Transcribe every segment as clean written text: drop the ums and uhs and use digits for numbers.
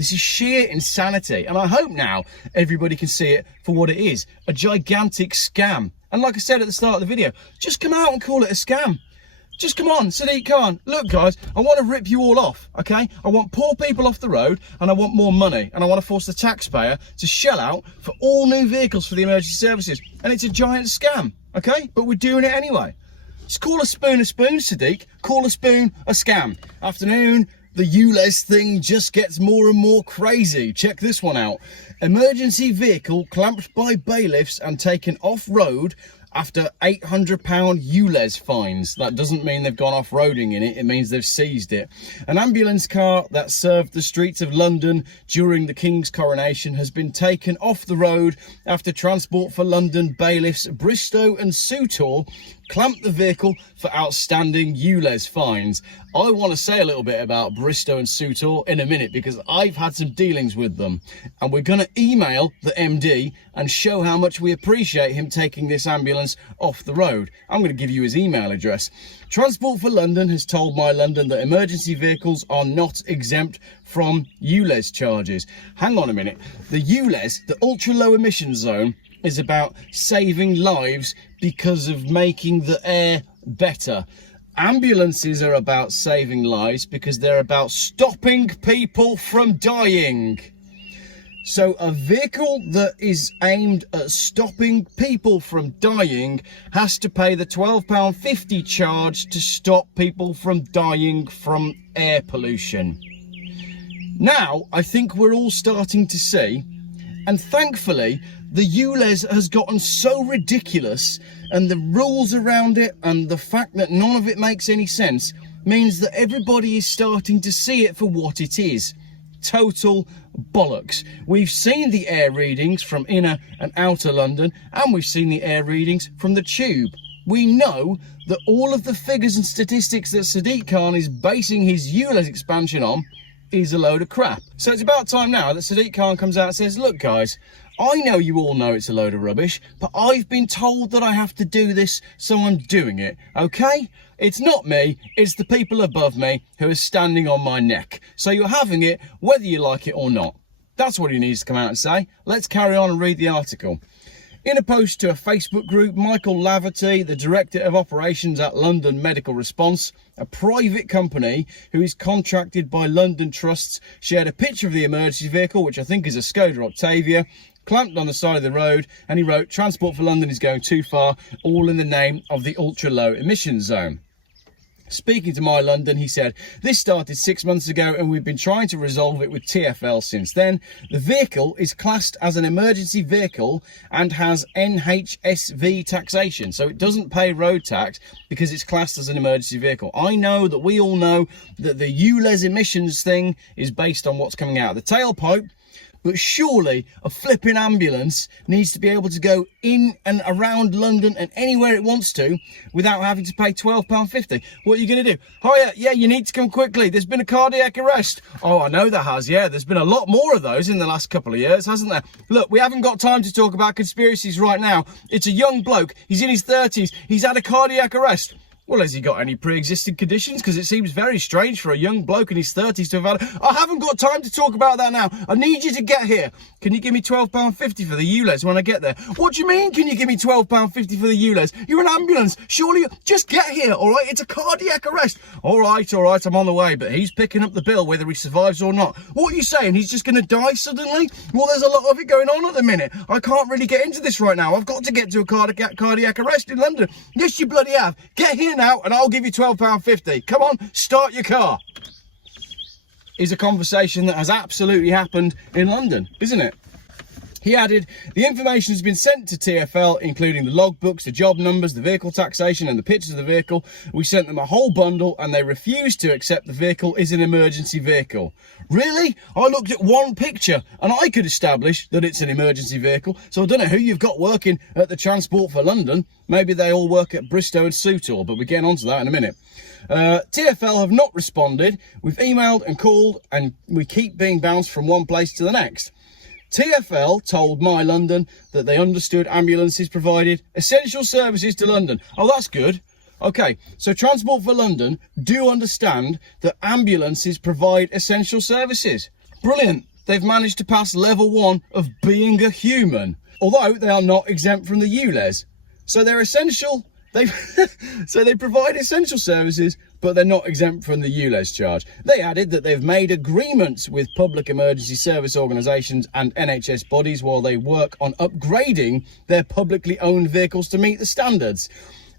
This is sheer insanity. And I hope now everybody can see it for what it is, a gigantic scam. And like I said at the start of the video, just come out and call it a scam. Just come on, Sadiq Khan. Look, guys, I want to rip you all off, okay? I want poor people off the road, and I want more money, and I want to force the taxpayer to shell out for all new vehicles for the emergency services. And it's a giant scam, okay? But we're doing it anyway. Just call a spoon, Sadiq. Call a spoon a scam. Afternoon, the ULEZ thing just gets more and more crazy. Check this one out. Emergency vehicle clamped by bailiffs and taken off-road after £800 ULEZ fines. That doesn't mean they've gone off-roading in it, it means they've seized it. An ambulance car that served the streets of London during the King's coronation has been taken off the road after Transport for London bailiffs Bristow and Soutor clamped the vehicle for outstanding ULEZ fines. I want to say a little bit about Bristow and Soutor in a minute because I've had some dealings with them, and we're going to email the MD and show how much we appreciate him taking this ambulance off the road. I'm going to give you his email address. Transport for London has told My London that emergency vehicles are not exempt from ULEZ charges. Hang on a minute. The ULEZ, the ultra low emission zone, is about saving lives because of making the air better. Ambulances are about saving lives because they're about stopping people from dying. So a vehicle that is aimed at stopping people from dying has to pay the £12.50 charge to stop people from dying from air pollution. Now, I think we're all starting to see, and thankfully, the ULEZ has gotten so ridiculous, and the rules around it and the fact that none of it makes any sense means that everybody is starting to see it for what it is. Total bollocks. We've seen the air readings from inner and outer London, and we've seen the air readings from the tube. We know that all of the figures and statistics that Sadiq Khan is basing his ULEZ expansion on is a load of crap. So it's about time now that Sadiq Khan comes out and says, look guys, I know you all know it's a load of rubbish, but I've been told that I have to do this, so I'm doing it, okay? It's not me, it's the people above me who are standing on my neck. So you're having it whether you like it or not. That's what he needs to come out and say. Let's carry on and read the article. In a post to a Facebook group, Michael Laverty, the Director of Operations at London Medical Response, a private company who is contracted by London Trusts, shared a picture of the emergency vehicle, which I think is a Skoda Octavia, clamped on the side of the road, and he wrote, Transport for London is going too far, all in the name of the ultra-low emissions zone. Speaking to My London, he said, this started 6 months ago and we've been trying to resolve it with TfL since then. The vehicle is classed as an emergency vehicle and has NHSV taxation. So it doesn't pay road tax because it's classed as an emergency vehicle. I know that we all know that the ULEZ emissions thing is based on what's coming out of the tailpipe. But surely a flipping ambulance needs to be able to go in and around London and anywhere it wants to without having to pay £12.50. What are you going to do? Hiya, yeah, you need to come quickly. There's been a cardiac arrest. Oh, I know there has, yeah. There's been a lot more of those in the last couple of years, hasn't there? Look, we haven't got time to talk about conspiracies right now. It's a young bloke. He's in his 30s. He's had a cardiac arrest. Well, has he got any pre-existing conditions? Because it seems very strange for a young bloke in his 30s to have had... I haven't got time to talk about that now. I need you to get here. Can you give me £12.50 for the ULEZ when I get there? What do you mean, can you give me £12.50 for the ULEZ? You're an ambulance. Surely, just get here, all right? It's a cardiac arrest. All right, I'm on the way. But he's picking up the bill whether he survives or not. What are you saying? He's just going to die suddenly? Well, there's a lot of it going on at the minute. I can't really get into this right now. I've got to get to a cardiac arrest in London. Yes, you bloody have. Get here now and I'll give you £12.50. Come on, start your car. Is a conversation that has absolutely happened in London, isn't it? He added, the information has been sent to TfL, including the logbooks, the job numbers, the vehicle taxation and the pictures of the vehicle. We sent them a whole bundle and they refused to accept the vehicle is an emergency vehicle. Really? I looked at one picture and I could establish that it's an emergency vehicle. So I don't know who you've got working at the Transport for London. Maybe they all work at Bristow and Soutor, but we'll get on to that in a minute. TfL have not responded. We've emailed and called and we keep being bounced from one place to the next. TfL told My London that they understood ambulances provided essential services to London. Oh, that's good. Okay, so Transport for London do understand that ambulances provide essential services. Brilliant. they've managed to pass level 1 of being a human, although they are not exempt from the ULEZ. So they're essential. So they provide essential services, but they're not exempt from the ULEZ charge. They added that they've made agreements with public emergency service organisations and NHS bodies while they work on upgrading their publicly owned vehicles to meet the standards.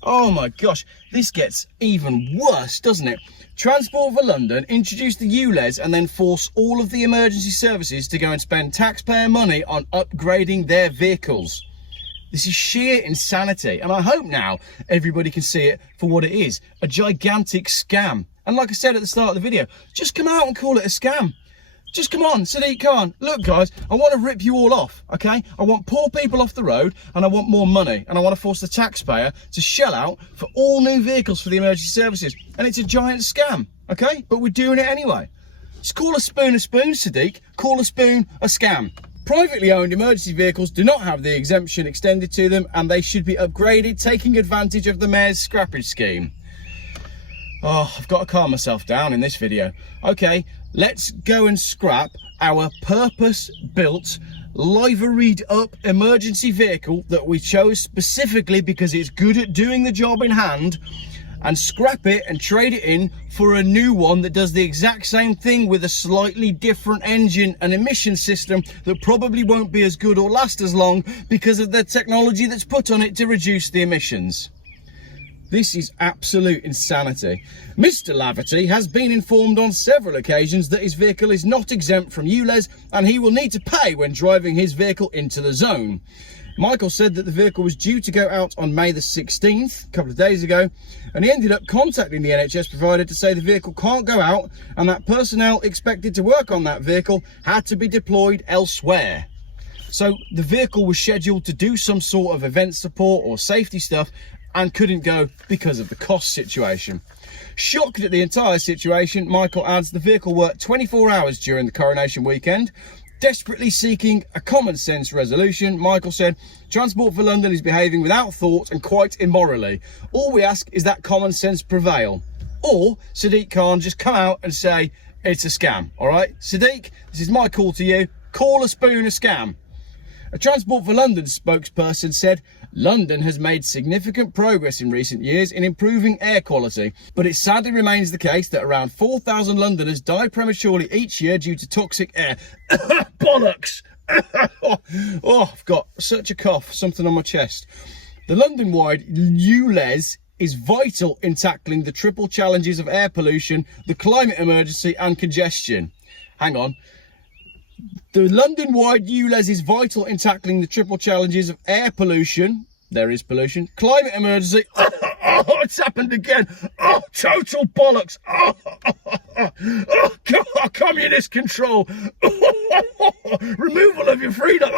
Oh my gosh, this gets even worse, doesn't it? Transport for London introduced the ULEZ and then force all of the emergency services to go and spend taxpayer money on upgrading their vehicles. This is sheer insanity, and I hope now everybody can see it for what it is, a gigantic scam. And like I said at the start of the video, just come out and call it a scam. Just come on, Sadiq Khan. Look guys, I want to rip you all off, okay? I want poor people off the road, and I want more money, and I want to force the taxpayer to shell out for all new vehicles for the emergency services. And it's a giant scam, okay? But we're doing it anyway. Just call a spoon, Sadiq. Call a spoon a scam. Privately owned emergency vehicles do not have the exemption extended to them, and they should be upgraded, taking advantage of the Mayor's scrappage scheme. Oh, I've got to calm myself down in this video. Okay, let's go and scrap our purpose-built, liveried up emergency vehicle that we chose specifically because it's good at doing the job in hand, and scrap it and trade it in for a new one that does the exact same thing with a slightly different engine and emission system that probably won't be as good or last as long because of the technology that's put on it to reduce the emissions. This is absolute insanity. Mr. Laverty has been informed on several occasions that his vehicle is not exempt from ULEZ and he will need to pay when driving his vehicle into the zone. Michael said that the vehicle was due to go out on May the 16th, a couple of days ago, and he ended up contacting the NHS provider to say the vehicle can't go out and that personnel expected to work on that vehicle had to be deployed elsewhere. So the vehicle was scheduled to do some sort of event support or safety stuff and couldn't go because of the cost situation. Shocked at the entire situation, Michael adds the vehicle worked 24 hours during the coronation weekend. Desperately seeking a common sense resolution, Michael said, Transport for London is behaving without thought and quite immorally. All we ask is that common sense prevail. Or Sadiq Khan just come out and say it's a scam, all right? Sadiq, this is my call to you. Call a spoon a scam. A Transport for London spokesperson said, London has made significant progress in recent years in improving air quality, but it sadly remains the case that around 4,000 Londoners die prematurely each year due to toxic air. Bollocks! Oh, I've got such a cough, something on my chest. The London-wide ULEZ is vital in tackling the triple challenges of air pollution, the climate emergency and congestion. Hang on. The London-wide ULEZ is vital in tackling the triple challenges of air pollution, there is pollution, climate emergency, it's happened again, total bollocks, communist control, removal of your freedom,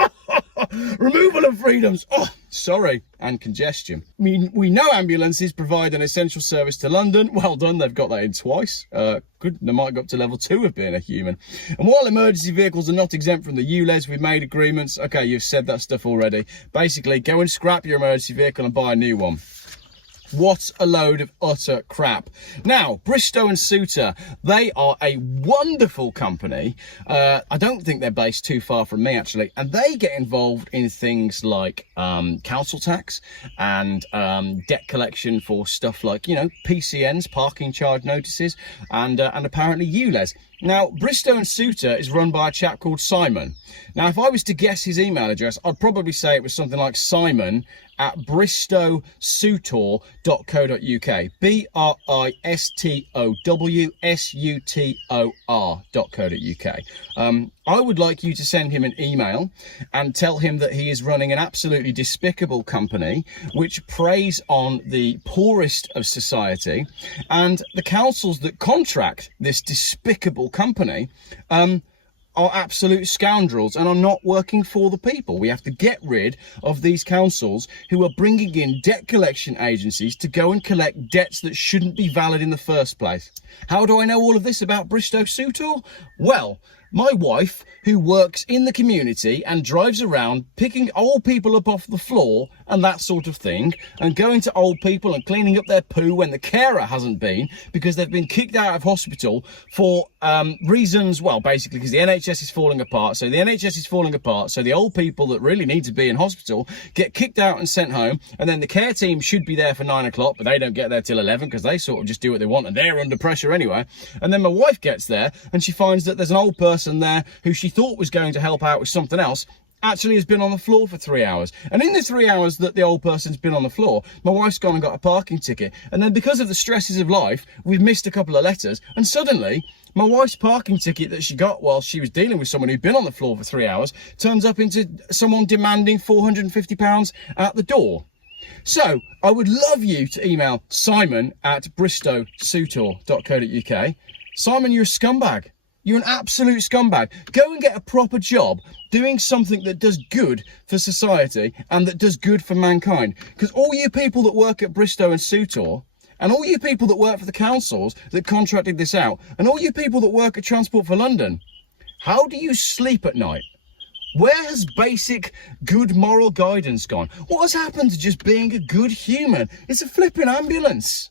removal of freedoms, sorry, and congestion. I mean, we know ambulances provide an essential service to London. Well done, they've got that in twice. Good, they might go up to level 2 of being a human. And while emergency vehicles are not exempt from the ULEZ, we've made agreements. Okay, you've said that stuff already. Basically, go and scrap your emergency vehicle and buy a new one. What a load of utter crap. Now, Bristow and Souter, they are a wonderful company. I don't think they're based too far from me, actually. And they get involved in things like council tax and debt collection for stuff like, you know, PCNs, parking charge notices, and apparently ULEZ. Now, Bristow and Souter is run by a chap called Simon. Now, if I was to guess his email address, I'd probably say it was something like simon@bristowsutor.co.uk. BRISTOWSUTOR.co.uk. I would like you to send him an email and tell him that he is running an absolutely despicable company which preys on the poorest of society, and the councils that contract this despicable company are absolute scoundrels and are not working for the people. We have to get rid of these councils who are bringing in debt collection agencies to go and collect debts that shouldn't be valid in the first place. How do I know all of this about Bristow Sutor? Well, My wife, who works in the community and drives around picking old people up off the floor and that sort of thing, and going to old people and cleaning up their poo when the carer hasn't been because they've been kicked out of hospital for reasons, well, basically because the NHS is falling apart. So the NHS is falling apart, so the old people that really need to be in hospital get kicked out and sent home, and then the care team should be there for 9 o'clock, but they don't get there till 11 because they sort of just do what they want and they're under pressure anyway. And then my wife gets there and she finds that there's an old person there who she thought was going to help out with something else actually has been on the floor for 3 hours. And in the 3 hours that the old person's been on the floor, my wife's gone and got a parking ticket. And then because of the stresses of life, we've missed a couple of letters. And suddenly, my wife's parking ticket that she got while she was dealing with someone who'd been on the floor for 3 hours turns up into someone demanding £450 at the door. So I would love you to email simon@bristowsutor.co.uk. Simon, you're a scumbag. You're an absolute scumbag. Go and get a proper job doing something that does good for society and that does good for mankind. Because all you people that work at Bristow and Sutor, and all you people that work for the councils that contracted this out, and all you people that work at Transport for London, how do you sleep at night? Where has basic good moral guidance gone? What has happened to just being a good human? It's a flipping ambulance.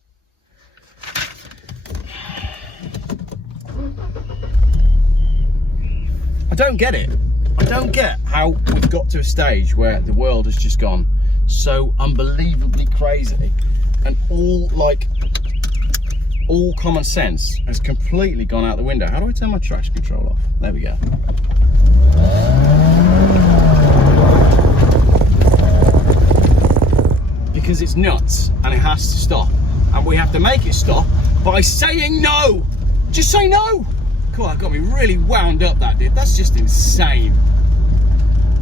I don't get it. I don't get how we've got to a stage where the world has just gone so unbelievably crazy and all common sense has completely gone out the window. How do I turn my traction control off? There we go. Because it's nuts and it has to stop. And we have to make it stop by saying no. Just say no. Cool, that got me really wound up, that did. That's just insane.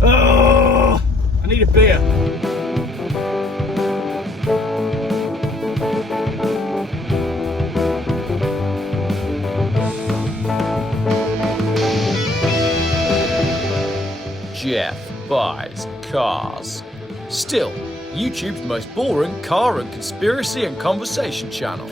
Oh, I need a beer. Geoff buys cars. Still, YouTube's most boring car and conspiracy and conversation channel.